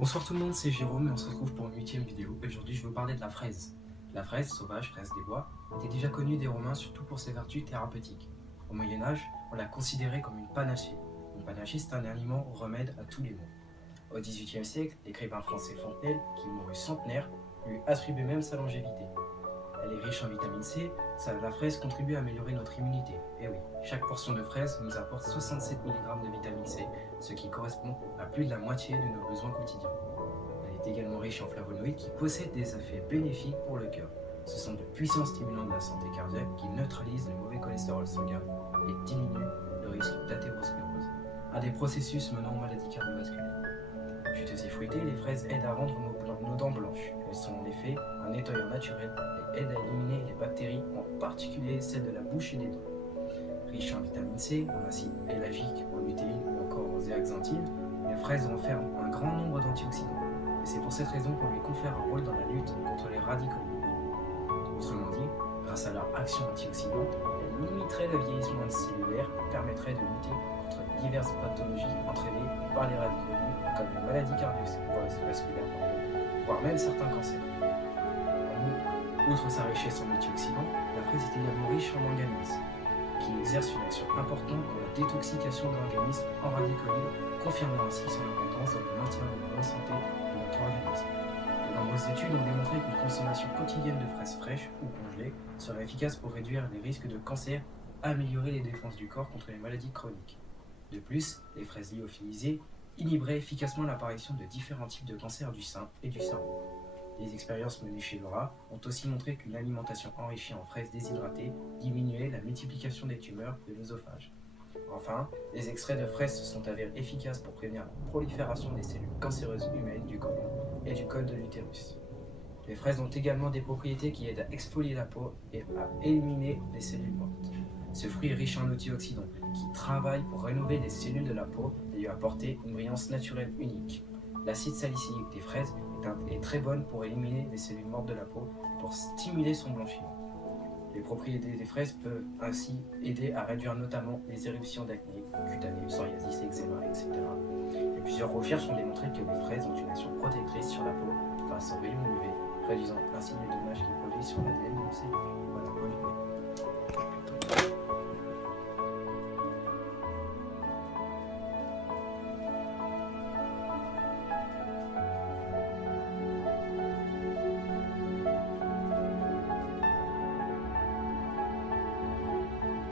Bonsoir tout le monde, c'est Jérôme et on se retrouve pour une 8e vidéo. Aujourd'hui je veux parler de la fraise. La fraise, sauvage, fraise des bois, était déjà connue des Romains surtout pour ses vertus thérapeutiques. Au Moyen-Âge, on la considérait comme une panacée. Une panacée, c'est un aliment remède à tous les maux. Au XVIIIe siècle, l'écrivain français Fontenelle, qui mourut centenaire, lui attribuait même sa longévité. Elle est riche en vitamine C, la fraise contribue à améliorer notre immunité. Et oui, chaque portion de fraise nous apporte 67 mg de vitamine C, ce qui correspond à plus de la moitié de nos besoins quotidiens. Elle est également riche en flavonoïdes qui possèdent des effets bénéfiques pour le cœur. Ce sont de puissants stimulants de la santé cardiaque qui neutralisent le mauvais cholestérol sanguin et diminuent le risque d'athérosclérose, un des processus menant aux maladies cardiovasculaires. Juteuses et fruitées, les fraises aident à rendre nos dents blanches. Elles sont en effet un nettoyant naturel et aident à éliminer les bactéries, en particulier celles de la bouche et des dents. Riches en vitamine C, en acide élagique, en lutéine ou encore en zéaxanthine, les fraises renferment un grand nombre d'antioxydants. Et c'est pour cette raison qu'on lui confère un rôle dans la lutte contre les radicaux libres. Autrement dit, grâce à leur action antioxydante, elles limiteraient le vieillissement cellulaire et permettraient de lutter contre diverses pathologies entraînées par les radicaux libres, comme les maladies cardiovasculaires, voire même certains cancers. Outre sa richesse en antioxydants, la fraise est également riche en manganèse, qui exerce une action importante dans la détoxication de l'organisme en radicaux libres, confirmant ainsi son importance dans le maintien de la bonne santé de notre organisme. De nombreuses études ont démontré qu'une consommation quotidienne de fraises fraîches ou congelées serait efficace pour réduire les risques de cancer et améliorer les défenses du corps contre les maladies chroniques. De plus, les fraises lyophilisées inhiberaient efficacement l'apparition de différents types de cancers du sein et du cerveau. Les expériences menées chez Laura ont aussi montré qu'une alimentation enrichie en fraises déshydratées diminuait la multiplication des tumeurs de l'œsophage. Enfin, les extraits de fraises se sont avérés efficaces pour prévenir la prolifération des cellules cancéreuses humaines du côlon et du col de l'utérus. Les fraises ont également des propriétés qui aident à exfolier la peau et à éliminer les cellules mortes. Ce fruit est riche en antioxydants qui travaillent pour rénover les cellules de la peau et lui apporter une brillance naturelle unique. L'acide salicylique des fraises est très bonne pour éliminer les cellules mortes de la peau et pour stimuler son blanchiment. Les propriétés des fraises peuvent ainsi aider à réduire notamment les éruptions d'acné, cutanées, psoriasis, eczéma, etc. Et plusieurs recherches ont démontré que les fraises ont une action protectrice sur la peau face aux rayons UV, réduisant ainsi les dommages qu'ils produisent sur l'ADN de nos cellules. Voilà, bonne